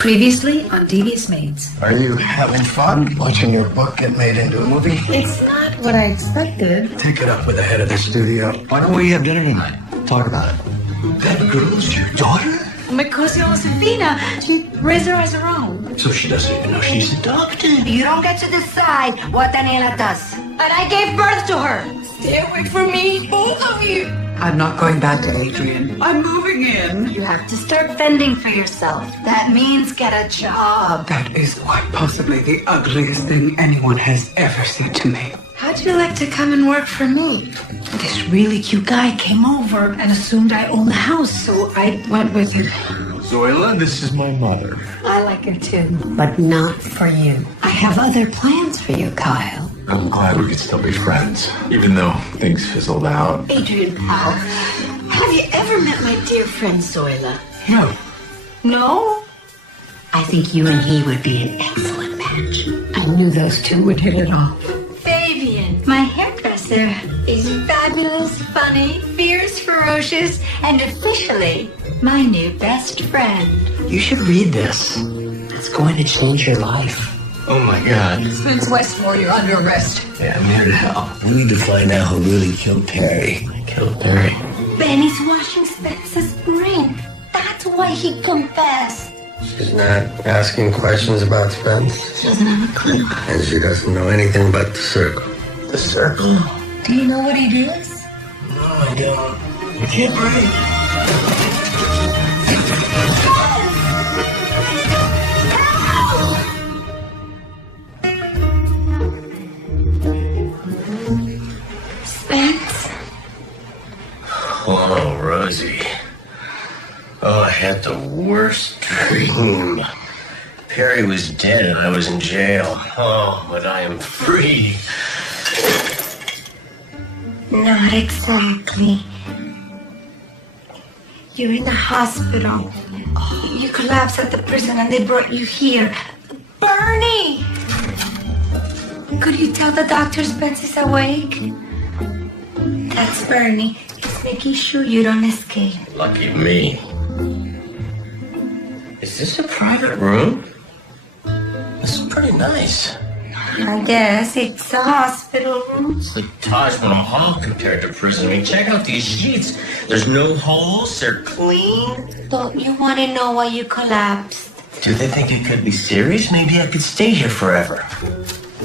Previously on Devious Maids. Are you having fun watching your book get made into a movie? It's not what I expected. Take it up with the head of the studio. Why don't we have dinner tonight? Talk about it. That girl's your daughter? My cousin Josefina, she raised her as her own. So she doesn't even know she's adopted. You don't get to decide what Daniela does. And I gave birth to her. Stay away from me, both of you. I'm not going back to Adrian. I'm moving in. You have to start fending for yourself. That means get a job. That is quite possibly the ugliest thing anyone has ever said to me. How'd you like to come and work for me? This really cute guy came over and assumed I owned the house, so I went with him. Zoila, this is my mother. I like her too, but not for you. I have other plans for you, Kyle. I'm glad we could still be friends, even though things fizzled out. Adrian, pal, have you ever met my dear friend Zoila? No. No? I think you and he would be an excellent match. I knew those two would hit it off. Fabian, my hairdresser, is fabulous, funny, fierce, ferocious, and officially my new best friend. You should read this. It's going to change your life. Oh my God. Spence Westmore, you're under arrest. Yeah, I'm here to help. We need to find out who really killed Perry. Killed Perry. Benny's washing Spence's brain. That's why he confessed. She's not asking questions about Spence. She doesn't have a clue. And she doesn't know anything about the circle. The circle? Do you know what it is? No, I don't. You can't break. Spence? Oh, Rosie. Oh, I had the worst dream. Perry was dead and I was in jail. Oh, but I am free. Not exactly. You're in the hospital. Oh, you collapsed at the prison and they brought you here. Bernie! Could you tell the doctor Spence is awake? That's Bernie. He's making sure you don't escape. Lucky me. Is this a private room? This is pretty nice. I guess it's a hospital room. It's the Taj Mahal compared to prison. I mean, check out these sheets. There's no holes. They're clean. Don't you want to know why you collapsed? Do they think it could be serious? Maybe I could stay here forever.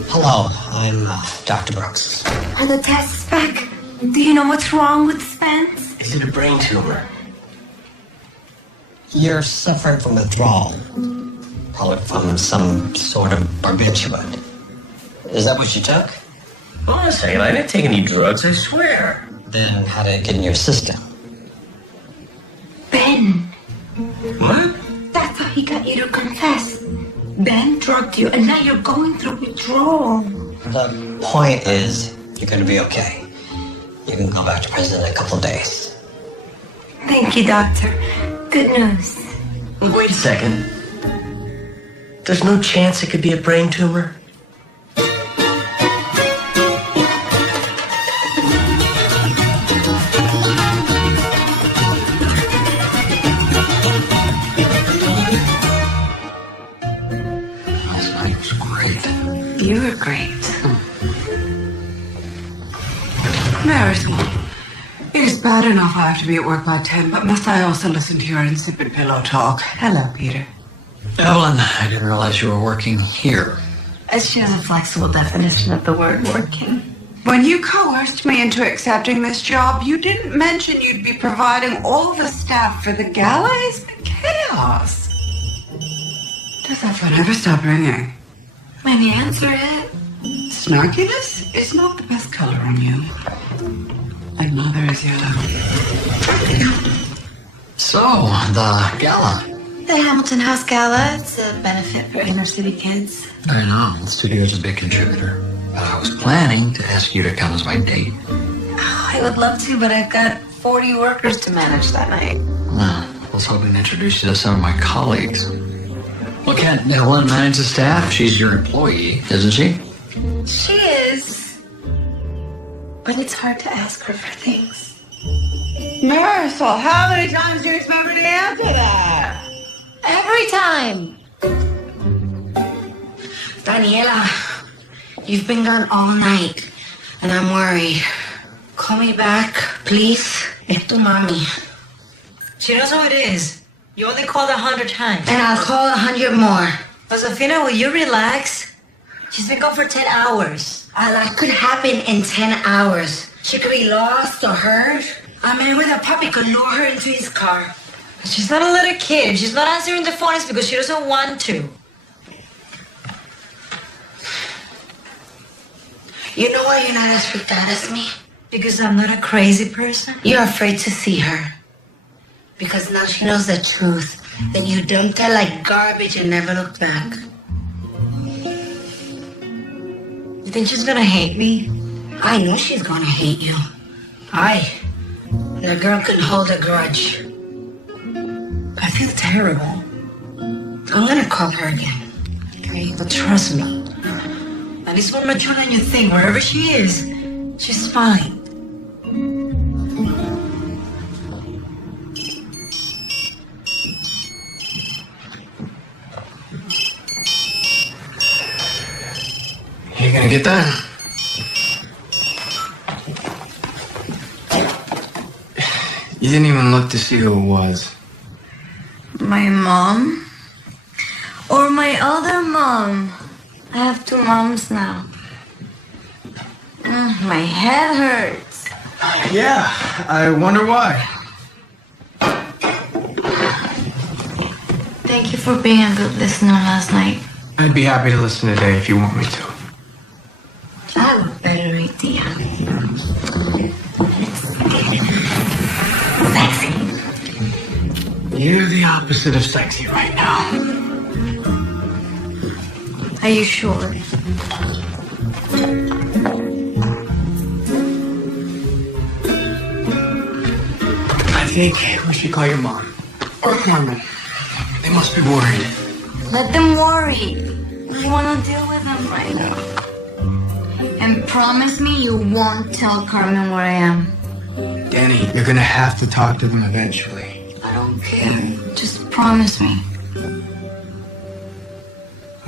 Hello, I'm Dr. Brooks. Are the tests back? Do you know what's wrong with Spence? Is it a brain tumor? You're suffering from withdrawal. Probably from some sort of barbiturate. Is that what you took? Hold on a second. I didn't take any drugs, I swear. Then how did it get in your system? Ben. What? That's how he got you to confess. Ben drugged you, and now you're going through withdrawal. The point is, you're going to be okay. You can go back to prison in a couple of days. Thank you, doctor. Good news. Wait a second. There's no chance it could be a brain tumor? Last night was great. You were great. Marisol, it is bad enough I have to be at work by 10, but must I also listen to your insipid pillow talk? Hello, Peter. Evelyn, I didn't realize you were working here. She has a flexible definition of the word working. When you coerced me into accepting this job, you didn't mention you'd be providing all the staff for the gala. It's been chaos. Does that phone ever stop ringing? Let me answer it. Snarkiness is not the best color on you. My mother is yellow. So, the gala. The Hamilton House Gala. It's a benefit for inner city kids. I know, the studio's a big contributor. But I was planning to ask you to come as my date. Oh, I would love to, but I've got 40 workers to manage that night. Well, I was hoping to introduce you to some of my colleagues. Look at Evelyn manage the staff. She's your employee, isn't she? She is. But it's hard to ask her for things. Marisol, how many times do you expect me to answer that? Every time. Daniela, you've been gone all night, and I'm worried. Call me back, please. Es tu mami. She knows who it is. You only called 100 times. And I'll call 100 more. Josefina, will you relax? She's been gone for 10 hours. A lot could happen in 10 hours. She could be lost or hurt. A man with a puppy could lure her into his car. She's not a little kid. She's not answering the phone. It's because she doesn't want to. You know why you're not as freaked out as me? Because I'm not a crazy person. You're afraid to see her. Because now she knows the truth. Then you dumped her like garbage and never looked back. You think she's gonna hate me? I know she's gonna hate you. The girl can hold a grudge. I feel terrible. I'm gonna call her again. Okay, but trust me. At least more mature than you think. Wherever she is, she's fine. You gonna get that? You didn't even look to see who it was. My mom? Or my other mom? I have two moms now. My head hurts. Yeah, I wonder why. Thank you for being a good listener last night. I'd be happy to listen today if you want me to. I have a better idea. Sexy. You're the opposite of sexy right now. Are you sure? I think we should call your mom. Or Carmen. They must be worried. Let them worry. I want to deal with them right now. And promise me you won't tell Carmen where I am. Danny, you're gonna have to talk to them eventually. I don't care. Just promise me.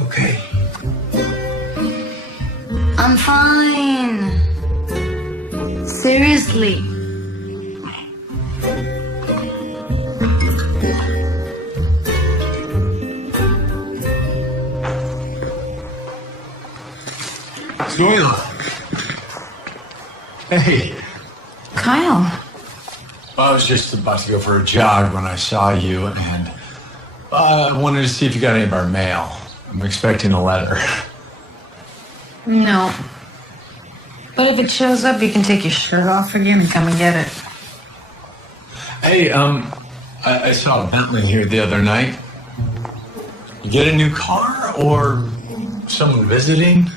Okay. I'm fine. Seriously. Zoila. Hey. Kyle. I was just about to go for a jog when I saw you, and I wanted to see if you got any of our mail. I'm expecting a letter. No. But if it shows up, you can take your shirt off again and come and get it. Hey, I saw a Bentley here the other night. You get a new car or someone visiting?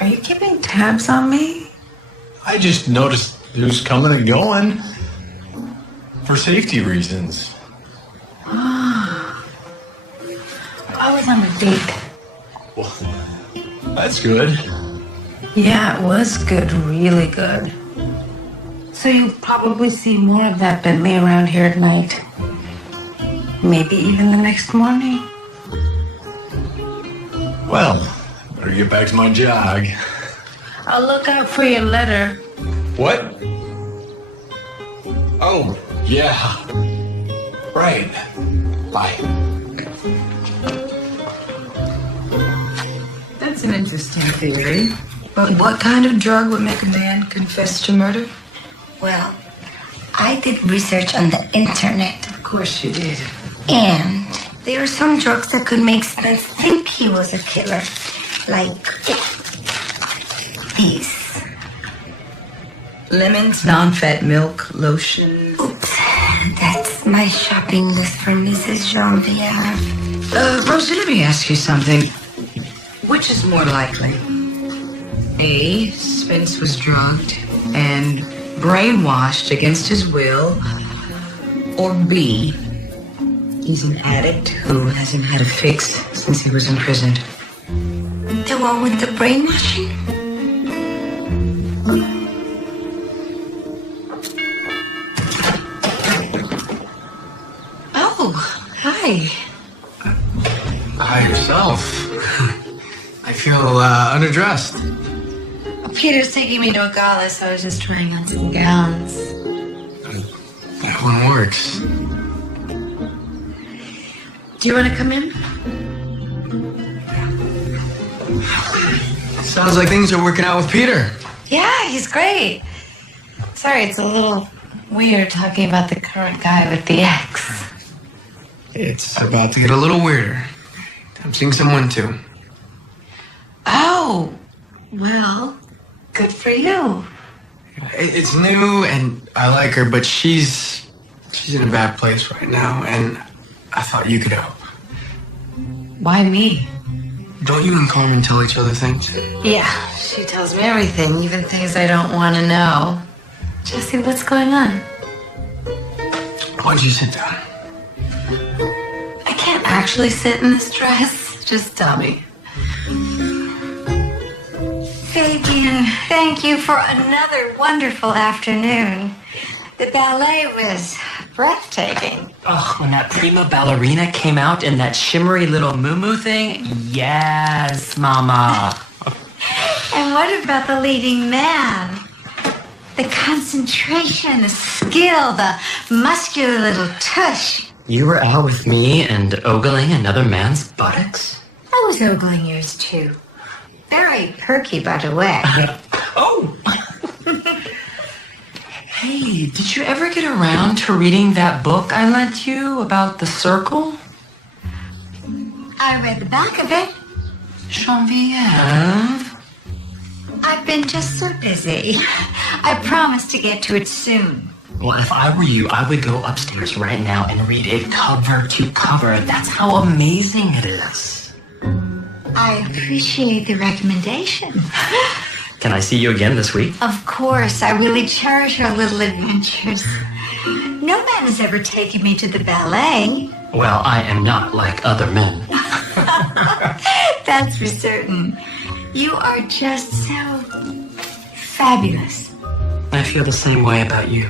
Are you keeping tabs on me? I just noticed who's coming and going for safety reasons. I was on a date. Well, that's good. Yeah, it was good, really good. So you'll probably see more of that Bentley around here at night. Maybe even the next morning. Well, better get back to my jog. I'll look out for your letter. What? Oh, yeah. Right. Bye. That's an interesting theory. But what kind of drug would make a man confess to murder? Well, I did research on the internet. Of course you did. And there are some drugs that could make Spence think he was a killer. Like these. Lemons, non-fat milk, lotion. Oops. That's my shopping list for Mrs. Jean-Pierre. Rosie, let me ask you something. Which is more likely? A, Spence was drugged and brainwashed against his will. Or B, he's an addict who hasn't had a fix since he was imprisoned. The one with the brainwashing? Oh, hi. By yourself. I feel underdressed. Peter's taking me to a gala, so I was just trying on some gowns. That one works. Do you want to come in? Sounds like things are working out with Peter. Yeah, he's great. Sorry, it's a little weird talking about the current guy with the ex. It's about to get a little weirder. I'm seeing someone too. Oh, well, good for you. It's new and I like her, but she's in a bad place right now, and I thought you could help. Why me? Don't you and Carmen tell each other things? Yeah, she tells me everything, even things I don't want to know. Jesse, what's going on? Why don't you sit down? I can't actually sit in this dress. Just tell me. Fabian, thank you for another wonderful afternoon. The ballet was breathtaking. Oh, when that prima ballerina came out in that shimmery little moo-moo thing, yes, mama. And what about the leading man? The concentration, the skill, the muscular little tush. You were out with me and ogling another man's buttocks? I was ogling yours too. Very perky, by the way. Oh! Hey, did you ever get around to reading that book I lent you about the circle? I read the back of it. Geneviève? I've been just so busy. I promised to get to it soon. Well, if I were you, I would go upstairs right now and read it cover to cover. That's how amazing it is. I appreciate the recommendation. Can I see you again this week? Of course, I really cherish our little adventures. No man has ever taken me to the ballet. Well, I am not like other men. That's for certain. You are just so fabulous. I feel the same way about you.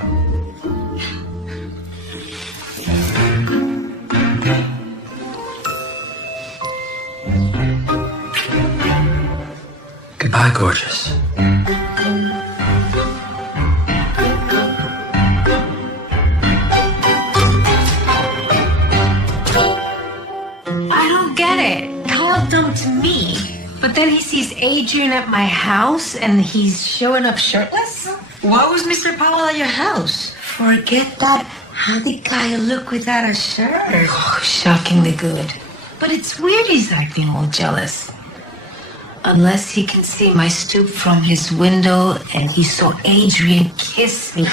Goodbye, gorgeous. I don't get it. Kyle dumped me, but then he sees Adrian at my house and he's showing up shirtless? Why was Mr. Powell at your house? Forget that. How did Kyle look without a shirt? Oh, shockingly good. But it's weird he's acting all jealous. Unless he can see my stoop from his window and he saw Adrian kiss me.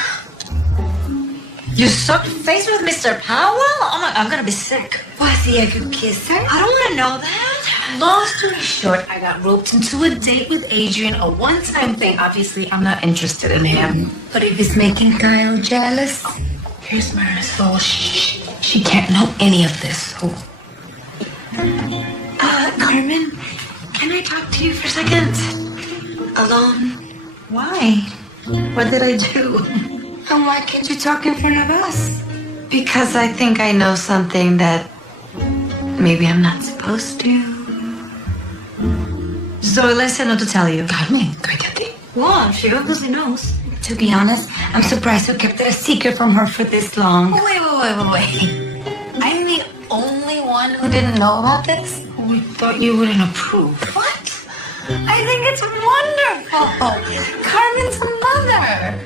You sucked face with Mr. Powell? Oh my, I'm gonna be sick. Was he a good kisser? I don't want to know that. Long story short, I got roped into a date with Adrian, a one-time thing. Obviously, I'm not interested in him. But if he's making Kyle jealous... Here's Maris. Oh, she can't know any of this. Oh. Carmen, can I talk to you for a second? Alone? Why? What did I do? And why can't you talk in front of us? Because I think I know something that maybe I'm not supposed to. Zoe, listen, not to tell you. Carmen, cállate. Well, she obviously knows. To be honest, I'm surprised you kept it a secret from her for this long. Wait. I'm the only one who didn't know about this? We thought you wouldn't approve. What? I think it's wonderful. Carmen's mother.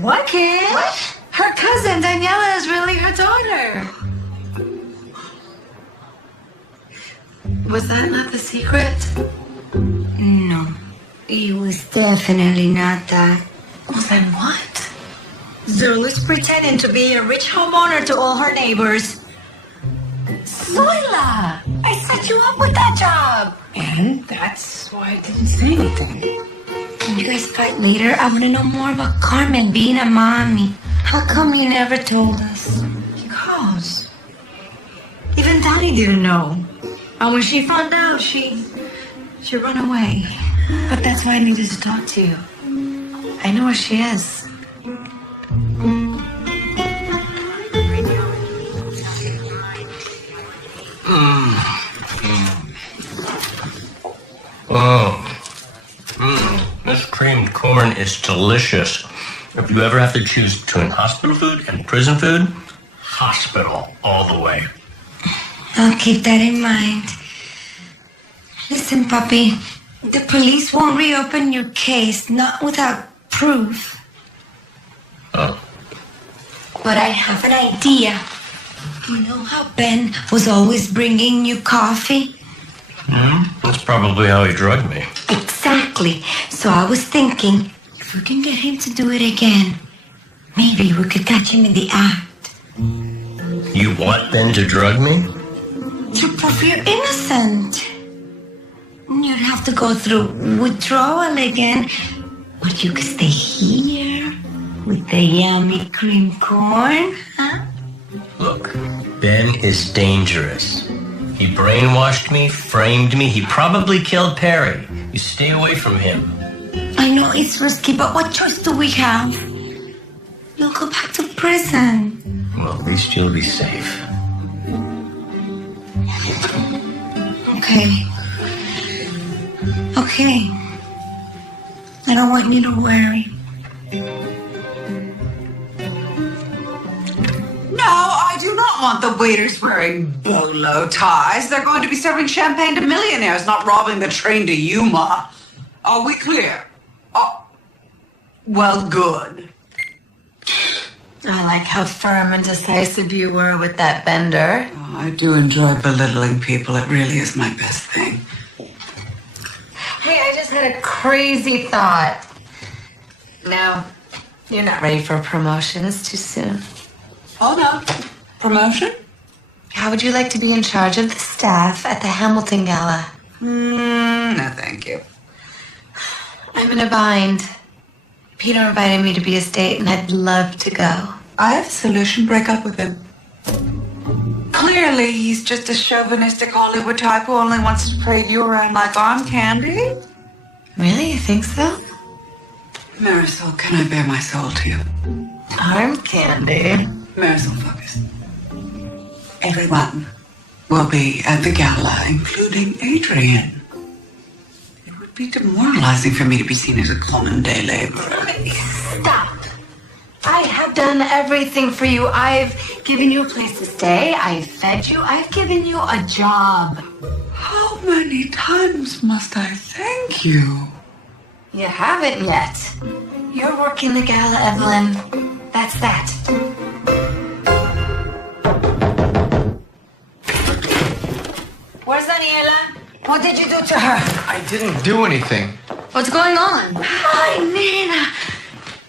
What? Kid? What? Her cousin, Daniela, is really her daughter. Was that not the secret? No. It was definitely not that. Well, then what? Zula's pretending to be a rich homeowner to all her neighbors. Zoila! I set you up with that job! And that's why I didn't say anything. Can you guys fight later? I want to know more about Carmen being a mommy. How come you never told us? Because even Danny didn't know. And when she found out, she ran away. But that's why I needed to talk to you. I know where she is. This creamed corn is delicious. If you ever have to choose between hospital food and prison food, hospital all the way. I'll keep that in mind. Listen, puppy, the police won't reopen your case, not without proof. Oh. But I have an idea. You know how Ben was always bringing you coffee? That's probably how he drugged me. Exactly. So I was thinking, if we can get him to do it again, maybe we could catch him in the act. You want Ben to drug me? To prove you're innocent. You'd have to go through withdrawal again. But you could stay here with the yummy cream corn, huh? Look, Ben is dangerous. He brainwashed me, framed me. He probably killed Perry. You stay away from him. I know it's risky, but what choice do we have? You'll go back to prison. Well, at least you'll be safe. Okay. Okay. I don't want you to worry. No, I do not want the waiters wearing bolo ties. They're going to be serving champagne to millionaires, not robbing the train to Yuma. Are we clear? Oh, well, good. I like how firm and decisive you were with that bender. Oh, I do enjoy belittling people. It really is my best thing. Hey, I just had a crazy thought. No, you're not ready for a promotion. It's too soon. Oh, no. Promotion? How would you like to be in charge of the staff at the Hamilton Gala? No, thank you. I'm in a bind. Peter invited me to be his date, and I'd love to go. I have a solution. Break up with him. Clearly, he's just a chauvinistic Hollywood type who only wants to parade you around like arm candy. Really? You think so? Marisol, can I bare my soul to you? Arm candy? Marisol, focus. Everyone will be at the gala, including Adrian. It would be demoralizing for me to be seen as a common day laborer. Stop. I have done everything for you. I've given you a place to stay. I've fed you. I've given you a job. How many times must I thank you? You haven't yet. You're working the gala, Evelyn. That's that. Where's Daniela? What did you do to her? I didn't do anything. What's going on? Hi, Nina.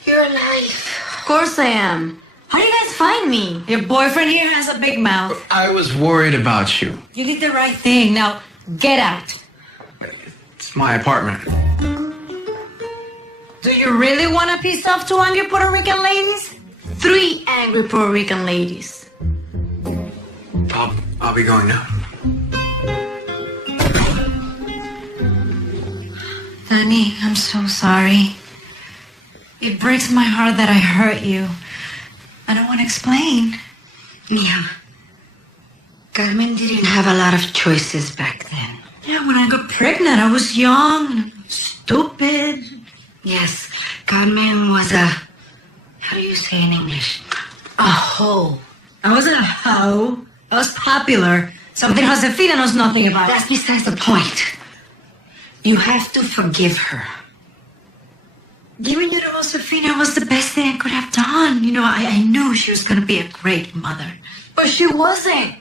You're alive. Of course I am. How do you guys find me? Your boyfriend here has a big mouth. I was worried about you. You did the right thing. Now, get out. It's my apartment. Do you really want to piss off 2 angry Puerto Rican ladies? 3 angry Puerto Rican ladies. I'll be going now. Danny, I'm so sorry. It breaks my heart that I hurt you. I don't want to explain. Yeah. Carmen didn't have a lot of choices back then. Yeah, when I got pregnant, I was young, stupid. Yes, Carmen was a... How do you say in English? A hoe. I wasn't a hoe. I was popular. Something Josefina knows nothing about. That's besides the point. You have to forgive her. Giving you to Josefina was the best thing I could have done. You know, I knew she was going to be a great mother. But she wasn't.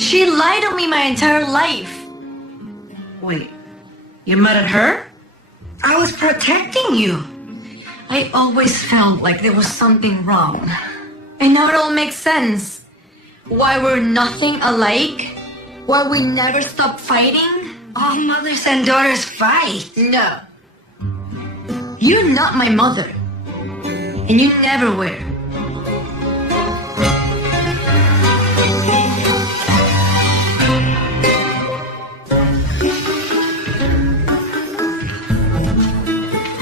She lied on me my entire life. Wait, you're mad at her? I was protecting you. I always felt like there was something wrong. And now it all makes sense. Why we're nothing alike? Why we never stop fighting? All mothers and daughters fight. No. You're not my mother. And you never were.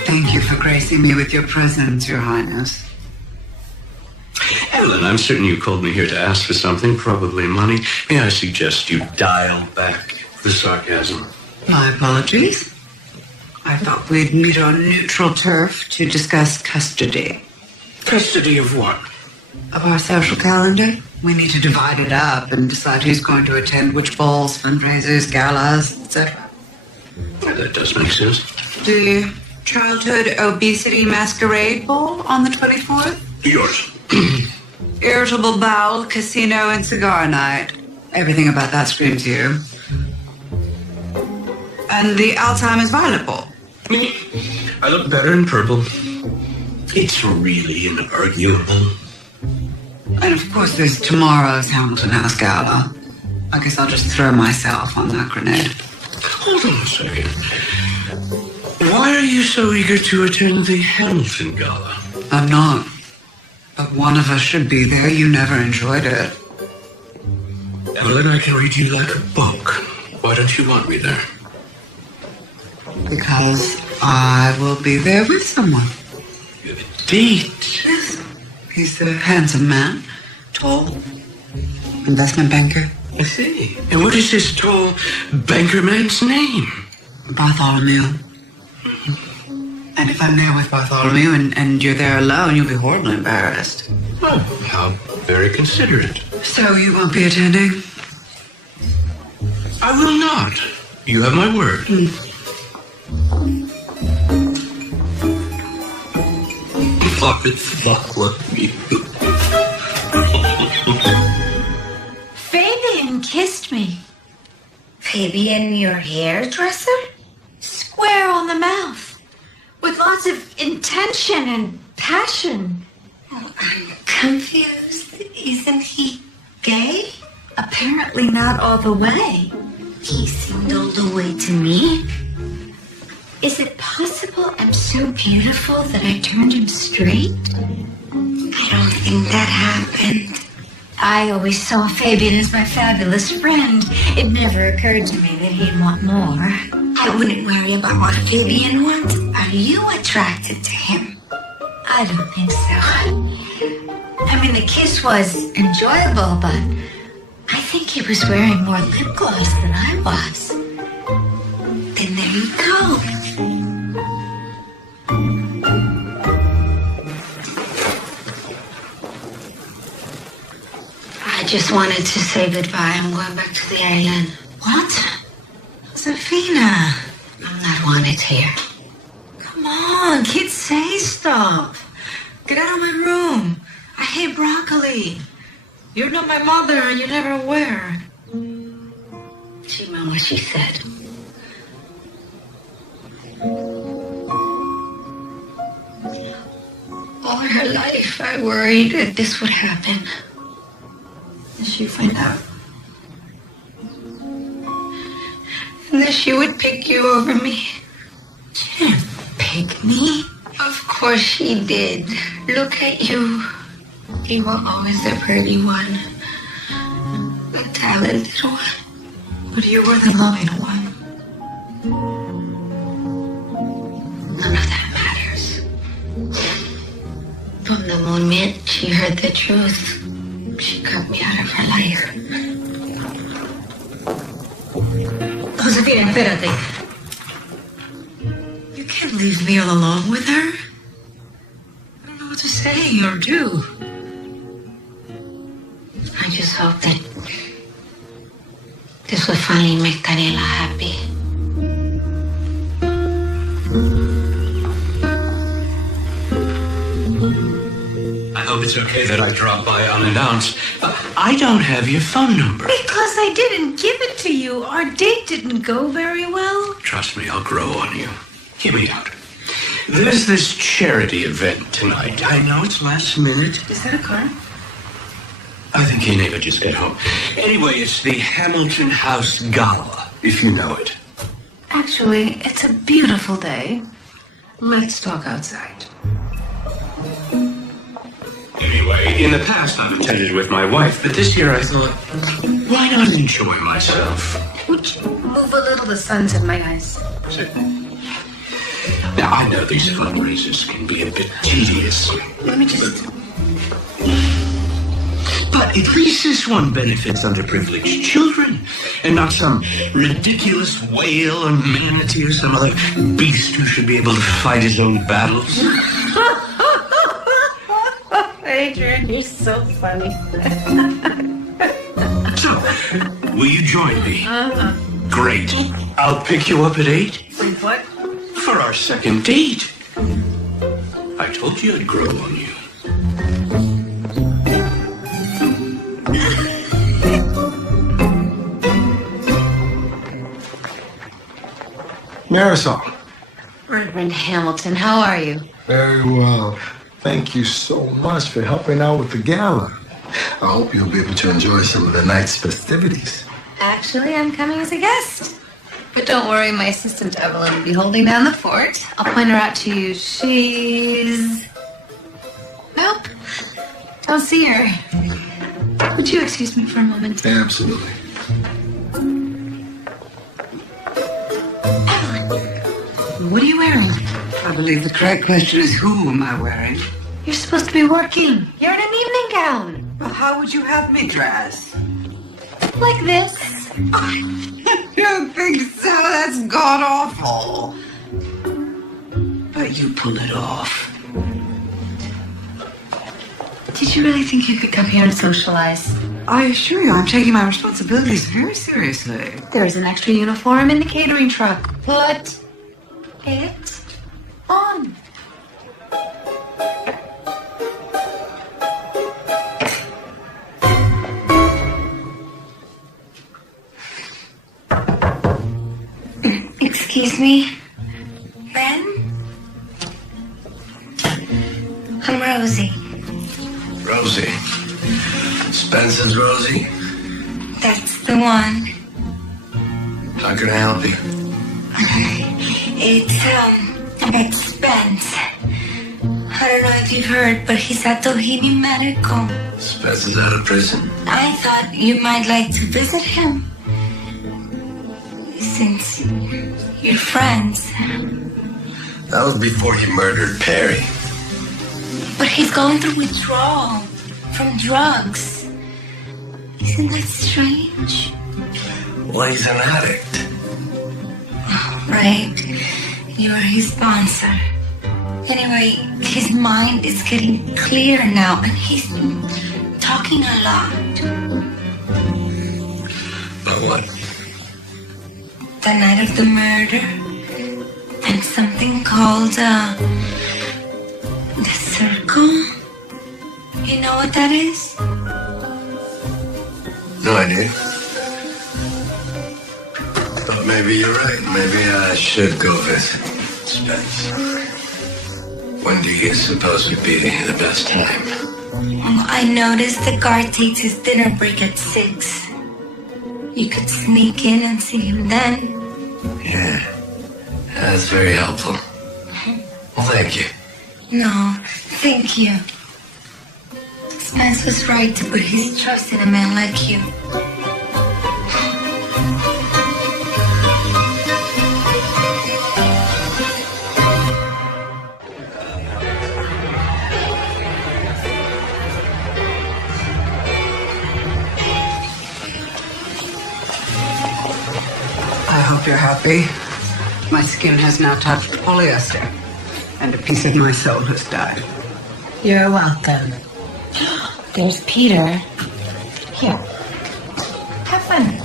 Thank you for gracing me with your presence, Your Highness. Evelyn, I'm certain you called me here to ask for something, probably money. May I suggest you dial back the sarcasm? My apologies. I thought we'd meet on neutral turf to discuss custody. Custody of what? Of our social calendar. We need to divide it up and decide who's going to attend which balls, fundraisers, galas, etc. Well, that does make sense. The Childhood Obesity Masquerade Ball on the 24th? Yours. Irritable Bowel, Casino, and Cigar Night. Everything about that screams you. And the Alzheimer's Violet Ball. I look better in purple. It's really inarguable. And of course there's tomorrow's Hamilton House Gala. I guess I'll just throw myself on that grenade. Hold on a second. Why are you so eager to attend the Hamilton Gala? I'm not. But one of us should be there. You never enjoyed it. Well, then I can read you like a book. Why don't you want me there? Because I will be there with someone. You have a date? Yes. He's a handsome man. Tall. Investment banker. I see. And what is this tall banker man's name? Bartholomew. And if I'm there with Bartholomew and you're there alone, you'll be horribly embarrassed. Oh, how very considerate. So you won't be attending? I will not. You have my word. Fabian kissed me. Fabian, your hairdresser? Square on the mouth. With lots of intention and passion. Oh, I'm confused. Isn't he gay? Apparently not all the way. He seemed all the way to me. Is it possible I'm so beautiful that I turned him straight? I don't think that happened. I always saw Fabian as my fabulous friend. It never occurred to me that he'd want more. I wouldn't worry about what Fabian wants. Are you attracted to him? I don't think so. I mean, the kiss was enjoyable, but I think he was wearing more lip gloss than I was. Then there you go. I just wanted to say goodbye. I'm going back to the island. What? Safina. I'm not wanted here. Come on, kids say stuff. Get out of my room. I hate broccoli. You're not my mother and you never were. She meant what she said. All her life I worried that this would happen. And she'd find out. And that she would pick you over me. She didn't pick me. Of course she did. Look at you. You were always the pretty one. The talented one. But you were the loving one. None of that matters. From the moment she heard the truth, she cut me out of her life. Josefina, espérate. You can't leave me all alone with her. I don't know what to say or do. I just hope that this will finally make Daniela happy. I hope it's okay that I drop by unannounced. I don't have your phone number. Because I didn't give it to you. Our date didn't go very well. Trust me, I'll grow on you. Hear me out. There's this charity event tonight. I know it's last minute. Is that a car? I think he never just get home. Anyway, it's the Hamilton House Gala, if you know it. Actually, it's a beautiful day. Let's talk outside. Anyway, in the past I've attended with my wife, but this year I thought, why not enjoy myself? Would you move a little? The sun's in my eyes. Now, I know these fundraisers can be a bit tedious. Let me just... But at least this one benefits underprivileged children, and not some ridiculous whale or manatee or some other beast who should be able to fight his own battles. Adrian, you're so funny. So, will you join me? Great. I'll pick you up at 8. What? For our second date. I told you I'd grow on you. Marisol. Reverend Hamilton, how are you? Very well. Thank you so much for helping out with the gala. I hope you'll be able to enjoy some of the night's festivities. Actually, I'm coming as a guest. But don't worry, my assistant Evelyn will be holding down the fort. I'll point her out to you. She's... Nope. Don't see her. Would you excuse me for a moment? Absolutely. What are you wearing? I believe the correct question is, who am I wearing? You're supposed to be working. You're in an evening gown. Well, how would you have me dress? Like this. I don't think so. That's god-awful. But you pull it off. Did you really think you could come here and socialize? I assure you, I'm taking my responsibilities very seriously. There's an extra uniform in the catering truck. Put it on. Excuse me, Ben? I'm Rosie. Rosie. Spencer's Rosie. That's the one. How can I help you? It's about Spence. I don't know if you've heard, but he's at Doheny Medical. Spencer's out of prison. I thought you might like to visit him. Since you're friends. That was before he murdered Perry. But he's going through withdrawal from drugs. Isn't that strange? Well, he's an addict. Right. You're his sponsor. Anyway, his mind is getting clear now, and he's talking a lot. About what? The night of the murder. And something called, the circle. You know what that is? No idea. But maybe you're right. Maybe I should go visit Spence. When do you suppose would be the best time? I noticed the guard takes his dinner break at 6. You could sneak in and see him then. Yeah. That's very helpful. Well, thank you. No, thank you. Spence was right to put his trust in a man like you. I hope you're happy. My skin has now touched polyester, and a piece of my soul has died. You're welcome. There's Peter. Here. Have fun.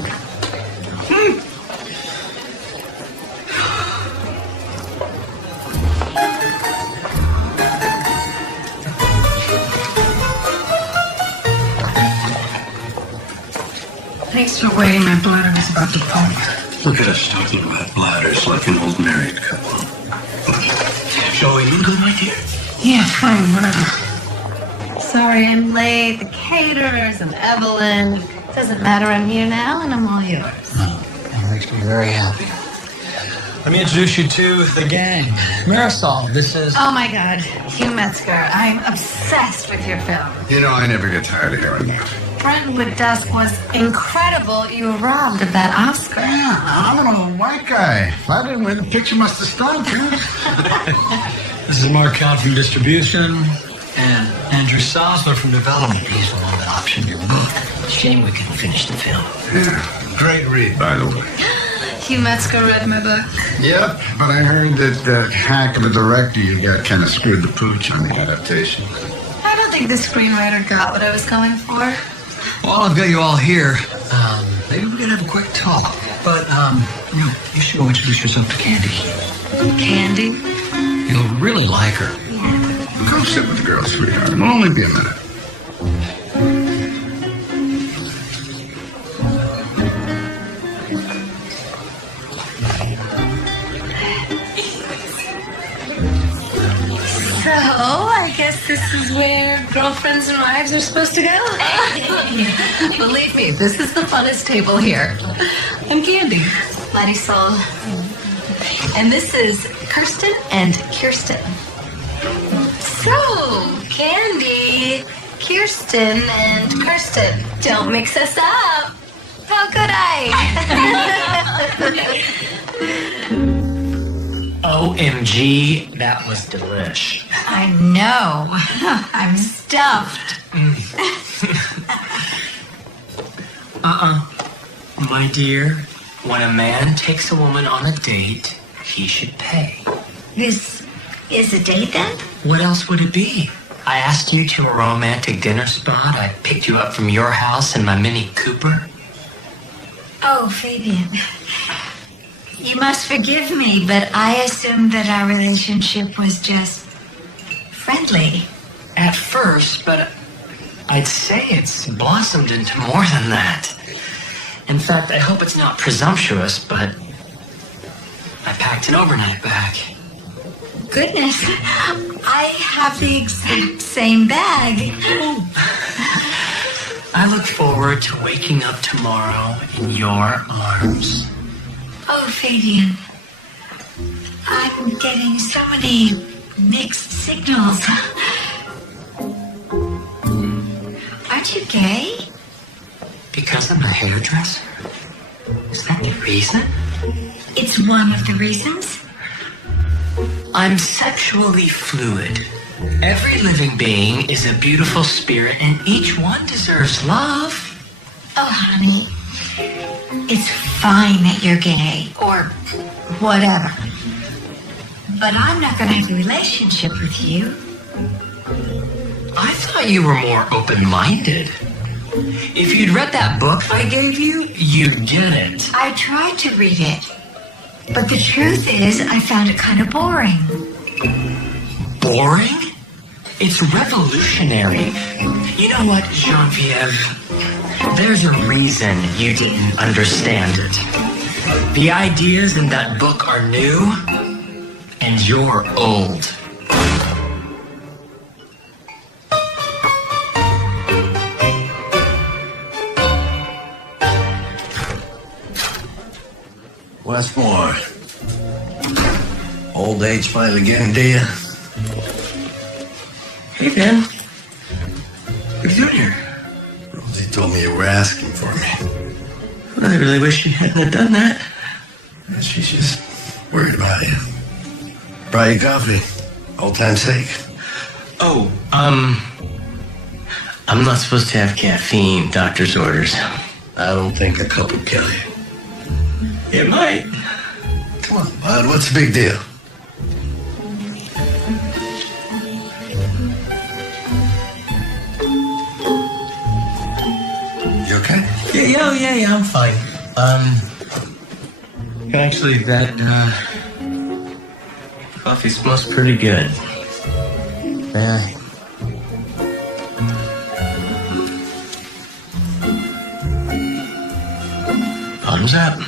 Thanks for waiting. My bladder was about to pump. Look at us talking about bladders like an old married couple. Shall we mingle, my dear? Yeah, fine, whatever. Sorry I'm late. The caterers and Evelyn. Doesn't matter, I'm here now and I'm all yours. That makes me very happy. Let me introduce you to the gang. Marisol, this is... Oh my God, Hugh Metzger. I'm obsessed with your film. You know, I never get tired of hearing that. Brentwood Dusk was incredible. You were robbed of that Oscar. Yeah, I'm an old white guy. If I didn't win, the picture must have stunk, huh? This is Mark Count from distribution and Andrew salesman from development. He's one of option your book. Shame we couldn't finish the film. Yeah, great read, by the way. Hugh Metzger read my book. Yep, but I heard that hack of a director you got kind of screwed the pooch on the adaptation. I don't think the screenwriter got what I was going for. Well, I've got you all here. Maybe we could have a quick talk. But, you should go introduce yourself to Candy. Candy? You'll really like her. Go sit with the girl, sweetheart. It'll only be a minute. So, I guess this is where girlfriends and wives are supposed to go? Believe me, this is the funnest table here. I'm Candy. Marisol. And this is Kirsten and Kirsten. So, Candy, Kirsten, and Kirsten. Don't mix us up. How could I? OMG, that was delish. I know. I'm stuffed. My dear, when a man takes a woman on a date, he should pay. This is a date then? What else would it be? I asked you to a romantic dinner spot. I picked you up from your house in my Mini Cooper. Oh, Fabian. You must forgive me, but I assumed that our relationship was just friendly. At first, but I'd say it's blossomed into more than that. In fact, I hope it's not presumptuous, but I packed an overnight bag. Goodness, I have the exact same bag. I look forward to waking up tomorrow in your arms. Oh, Fabian, I'm getting so many mixed signals. Aren't you gay? Because I'm a hairdresser? Is that the reason? It's one of the reasons. I'm sexually fluid. Every living being is a beautiful spirit, and each one deserves love. Oh, honey, it's fine that you're gay, or whatever. But I'm not going to have a relationship with you. I thought you were more open-minded. If you'd read that book I gave you, you'd get it. I tried to read it, but the truth is I found it kind of boring. Boring? It's revolutionary. You know what, Genevieve? There's a reason you didn't understand it. The ideas in that book are new, and you're old. Westmore. Old age finally getting to you? Hey, Ben. What are you doing here? Rosie told me you were asking for me. I really wish you hadn't have done that. She's just worried about you. Brought you coffee. Old time's sake. Oh, I'm not supposed to have caffeine, doctor's orders. I don't think a cup would kill you. It might. Come on, bud. What's the big deal? You okay? Yeah, I'm fine. Actually, that, coffee smells pretty good. Yeah. Bottoms up.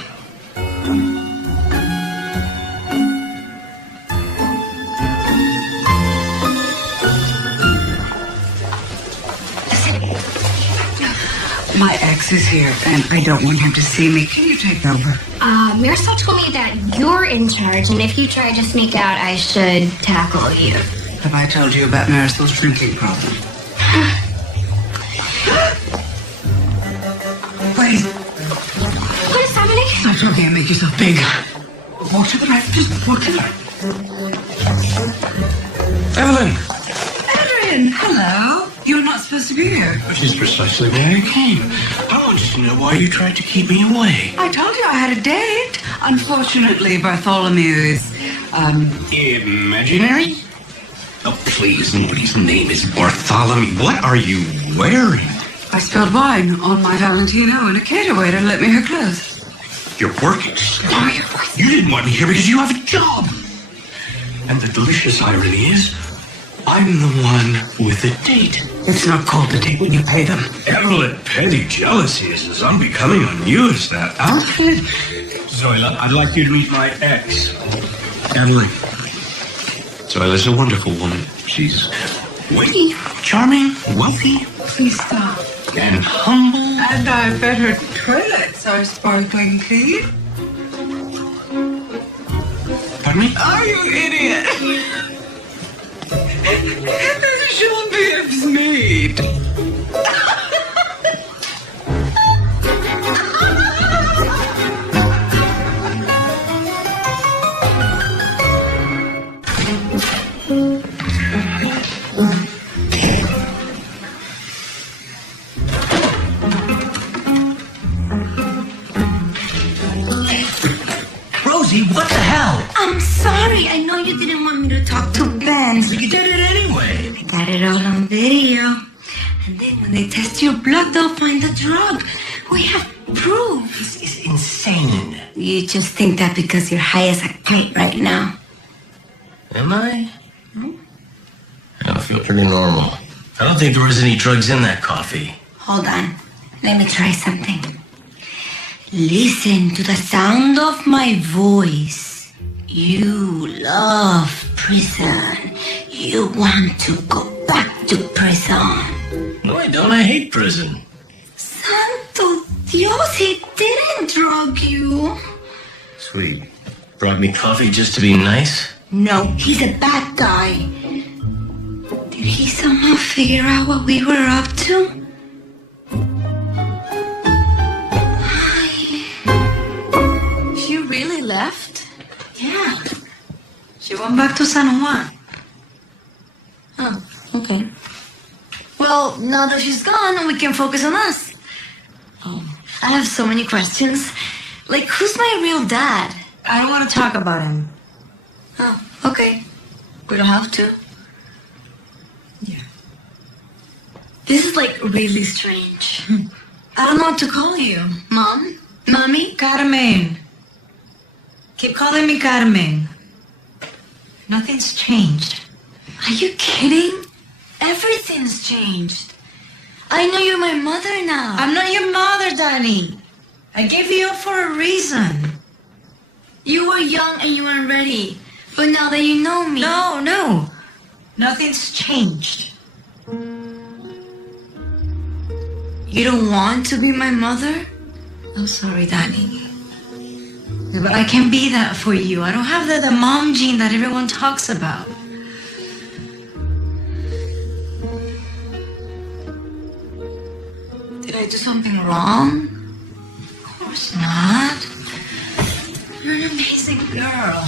My ex is here, and I don't want him to see me. Can you take over? Marisol told me that you're in charge, and if you try to sneak out, I should tackle you. Have I told you about Marisol's drinking problem? Wait. What is happening? Stop talking and make yourself big. Walk to the right. Just walk to the right. Evelyn! Adrian, hello. You supposed to be here. Which is precisely why I came. I wanted to know why you tried to keep me away. I told you I had a date. Unfortunately, Bartholomew is, Imaginary? Oh, please, nobody's name is Bartholomew. What are you wearing? I spilled wine on my Valentino and a cater waiter let me her clothes. You're working. Oh, you're working. You didn't want me here because you have a job. And the delicious irony is, I'm the one with the date. It's not called a date when you pay them. Evelyn, petty jealousy is as unbecoming on you as that outfit. Zoila, I'd like you to meet my ex, Evelyn. Zoila's a wonderful woman. She's witty, charming, wealthy. Please stop. And humble. And I bet her toilets are sparkling clean. Pardon me? Oh, you idiot! This is Jean-Pierre's maid. Rosie, what the hell? I'm sorry. I know you didn't want me to talk to Ben. You did it anyway. I got it all on video. And then when they test your blood, they'll find the drug. We have proof. This is insane. You just think that because you're high as a kite right now. Am I? I feel pretty normal. I don't think there was any drugs in that coffee. Hold on. Let me try something. Listen to the sound of my voice. You love prison. You want to go back to prison. No, I don't. I hate prison. Santo Dios, he didn't drug you. Sweet. Brought me coffee just to be nice? No, he's a bad guy. Did he somehow figure out what we were up to? She really left? Yeah. She went back to San Juan. Oh, okay. Well, now that she's gone, we can focus on us. Oh, I have so many questions. Like, who's my real dad? I don't want to talk about him. Oh, okay. We don't have to. Yeah. This is, like, really strange. I don't know what to call you. Mom? Mommy? Carmen. Keep calling me Carmen. Nothing's changed. Are you kidding? Everything's changed. I know you're my mother now. I'm not your mother, Danny. I gave you up for a reason. You were young and you weren't ready. But now that you know me... No. Nothing's changed. You don't want to be my mother? I'm sorry, Danny. But I can be that for you. I don't have the mom gene that everyone talks about. Did I do something wrong? Of course not. You're an amazing girl.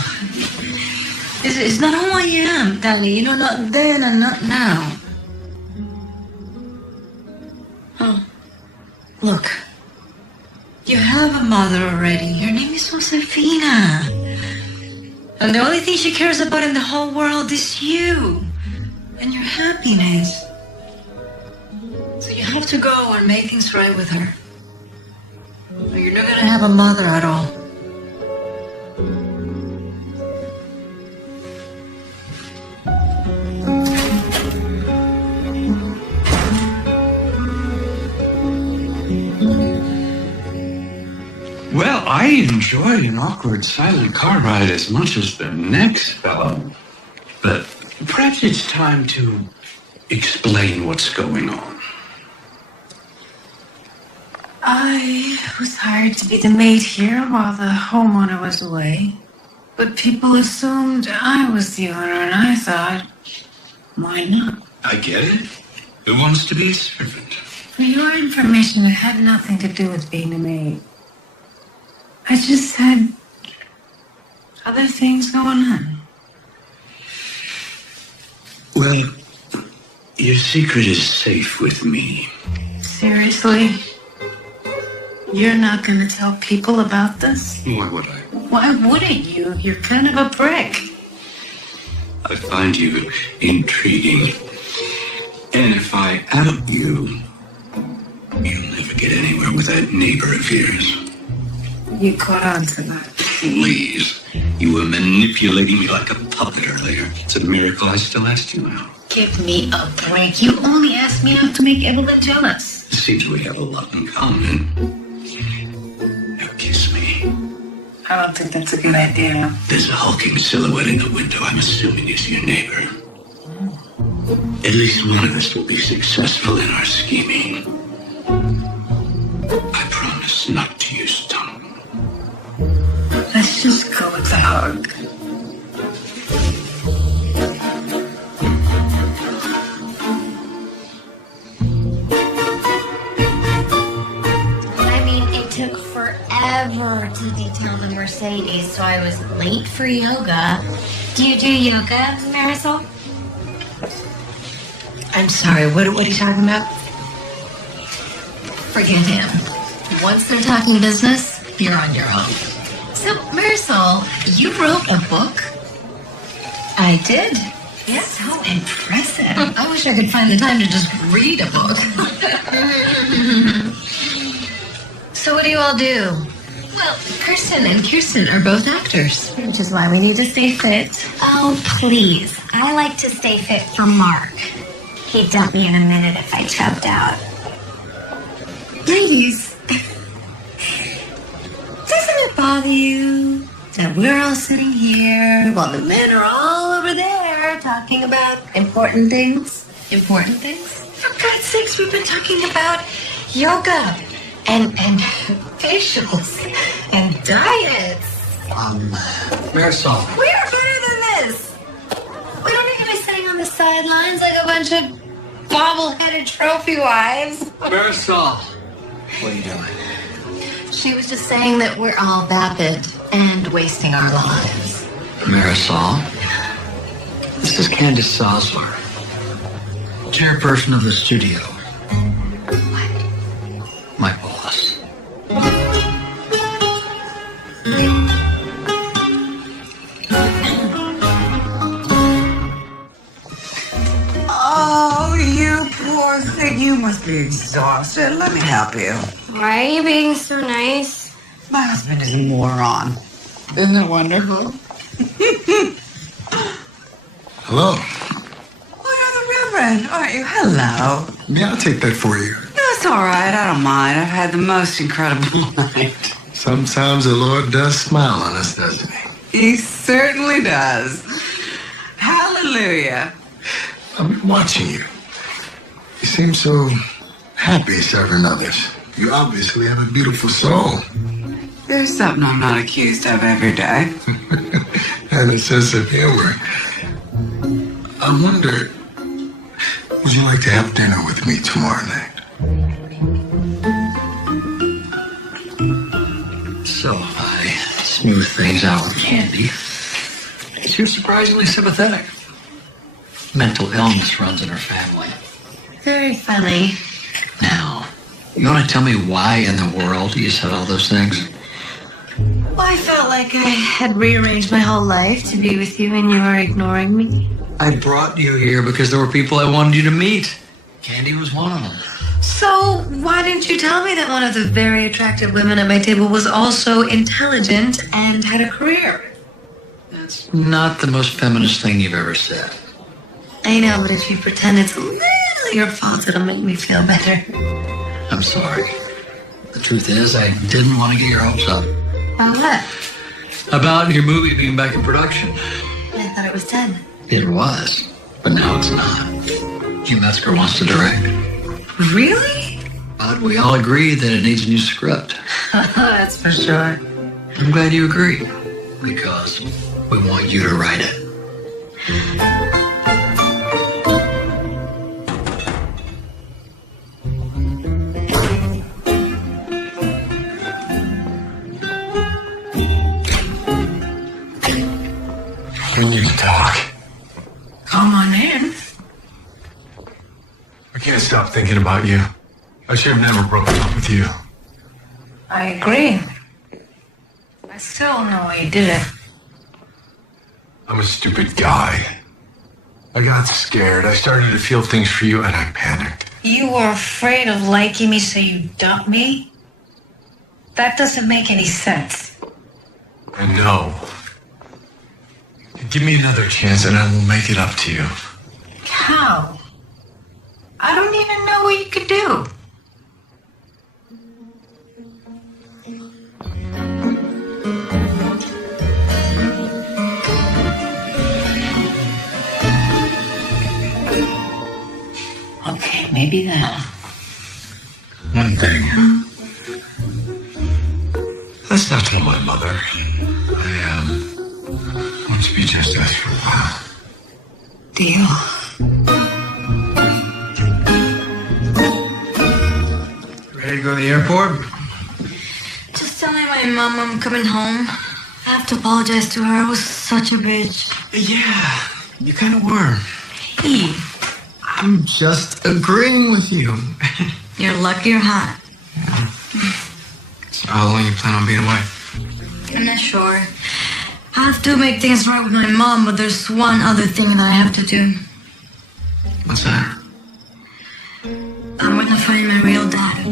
It's not who I am, Danny. You know, not then and not now. Oh. Look. You have a mother already. Her name is Josefina. And the only thing she cares about in the whole world is you. And your happiness. So you have to go and make things right with her. Or you're not gonna have a mother at all. Well, I enjoy an awkward, silent car ride as much as the next fellow. But perhaps it's time to explain what's going on. I was hired to be the maid here while the homeowner was away. But people assumed I was the owner, and I thought, why not? I get it. Who wants to be a servant? For your information, it had nothing to do with being a maid. I just had other things going on. Well, Your secret is safe with me. Seriously? You're not going to tell people about this? Why would I? Why wouldn't you? You're kind of a prick. I find you intriguing. And if I out you, you'll never get anywhere with that neighbor of yours. You caught on to that. Please. You were manipulating me like a puppet earlier. It's a miracle I still asked you out. Give me a break. You only asked me out to make Evelyn jealous. It seems we have a lot in common. Now kiss me. I don't think that's a good idea. There's a hulking silhouette in the window. I'm assuming is your neighbor. At least one of us will be successful in our scheming. I promise not to use tongue. Let's just go with the hug. I mean, it took forever to detail the Mercedes, so I was late for yoga. Do you do yoga, Marisol? I'm sorry, what are you talking about? Forget him. Once they're talking business, you're on your own. So, Marisol, you wrote a book? I did. Yeah, so impressive. I wish I could find the time to just read a book. So what do you all do? Well, Kirsten and Kirsten are both actors. Which is why we need to stay fit. Oh, please. I like to stay fit for Mark. He'd dump me in a minute if I chubbed out. Ladies, doesn't it bother you that we're all sitting here while the men are all over there talking about important things? Important things? For God's sakes, we've been talking about yoga and facials and diets. Marisol. We are better than this. We don't need to be sitting on the sidelines like a bunch of bobble-headed trophy wives. Marisol. What are you doing? She was just saying that we're all vapid and wasting our lives. Marisol. This is Candace Salzler, chairperson of the studio. What? My boss. Oh, you poor thing. You must be exhausted. Let me help you. Why are you being so nice? My husband is a moron. Isn't it wonderful? Hello. Oh, you're the Reverend, aren't you? Hello. Yeah, I'll take that for you. No, it's all right. I don't mind. I've had the most incredible night. Sometimes the Lord does smile on us, doesn't he? He certainly does. Hallelujah. I've been watching you. You seem so happy serving others. You obviously have a beautiful soul. There's something I'm not accused of every day. And a sense of humor. I wonder, would you like to have dinner with me tomorrow night? So I smooth things out with Candy. She was surprisingly sympathetic. Mental illness runs in her family. Very funny. Now, you want to tell me why in the world you said all those things? Well, I felt like I had rearranged my whole life to be with you and you were ignoring me. I brought you here because there were people I wanted you to meet. Candy was one of them. So why didn't you tell me that one of the very attractive women at my table was also intelligent and had a career? That's not the most feminist thing you've ever said. I know, but if you pretend it's a little your fault, it'll make me feel better. I'm sorry. The truth is, I didn't want to get your hopes up. About what? About your movie being back in production. I thought it was dead. It was, but now it's not. Hugh Metzger wants to direct. Really? But we all agree that it needs a new script. That's for sure. I'm glad you agree, because we want you to write it. We need to talk. Come on in. can't stop thinking about you. I should have never broken up with you. I agree. I still don't know why you did it. I'm a stupid guy. I got scared. I started to feel things for you and I panicked. You were afraid of liking me, so you dumped me? That doesn't make any sense. I know. Give me another chance and I will make it up to you. How? I don't even know what you could do. Okay, maybe that. One thing. Let's not tell my mother. I want to be just us for a while. Deal. Ready to go to the airport? Just telling my mom I'm coming home. I have to apologize to her. I was such a bitch. Yeah, you kind of were. Hey, I'm just agreeing with you. you're lucky you're hot. So how long you plan on being away? I'm not sure. I have to make things right with my mom, but there's one other thing that I have to do. What's that? I'm gonna find my real dad.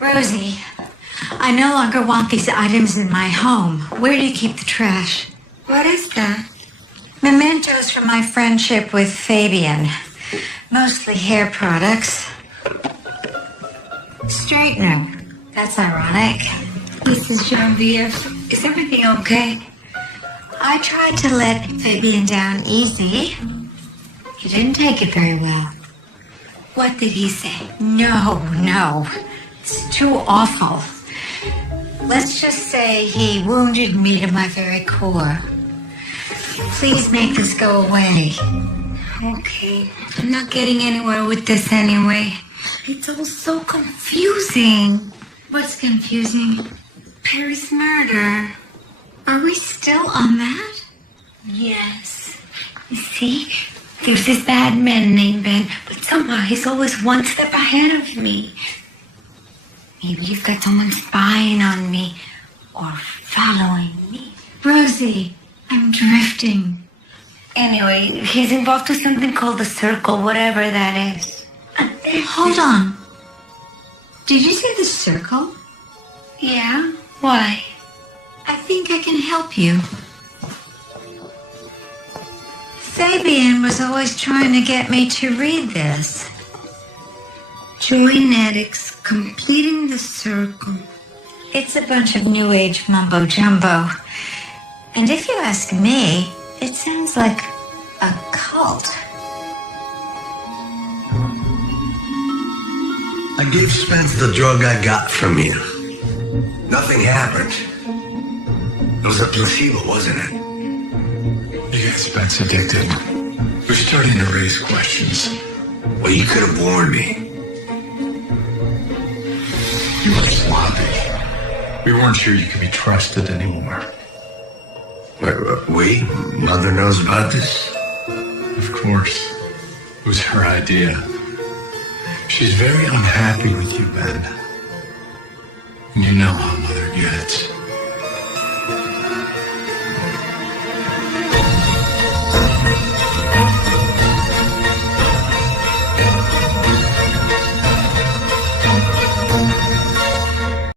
Rosie, I no longer want these items in my home. Where do you keep the trash? What is that? Mementos from my friendship with Fabian. Mostly hair products. Straightener. That's ironic. This is Genevieve. Is everything okay? I tried to let Fabian down easy. He didn't take it very well. What did he say? No. It's too awful. Let's just say he wounded me to my very core. Please make this go away. Okay. I'm not getting anywhere with this anyway. It's all so confusing. What's confusing? Perry's murder. Are we still on that? Yes. You see, there's this bad man named Ben, but somehow he's always one step ahead of me. Maybe you've got someone spying on me or following me. Rosie, I'm drifting. Anyway, he's involved with something called the Circle, whatever that is. Hold on. Did you say the Circle? Yeah? Why? I think I can help you. Fabian was always trying to get me to read this. Join addicts, completing the circle. It's a bunch of new age mumbo jumbo. And if you ask me, it sounds like a cult. I gave Spence the drug I got from you. Nothing happened. It was a placebo, wasn't it? You got Spence addicted. We're starting to raise questions. Well, you could have warned me. You were sloppy. We weren't sure you could be trusted anymore. We? Mother knows about this? Of course. It was her idea. She's very unhappy with you, Ben. And you know how Mother gets.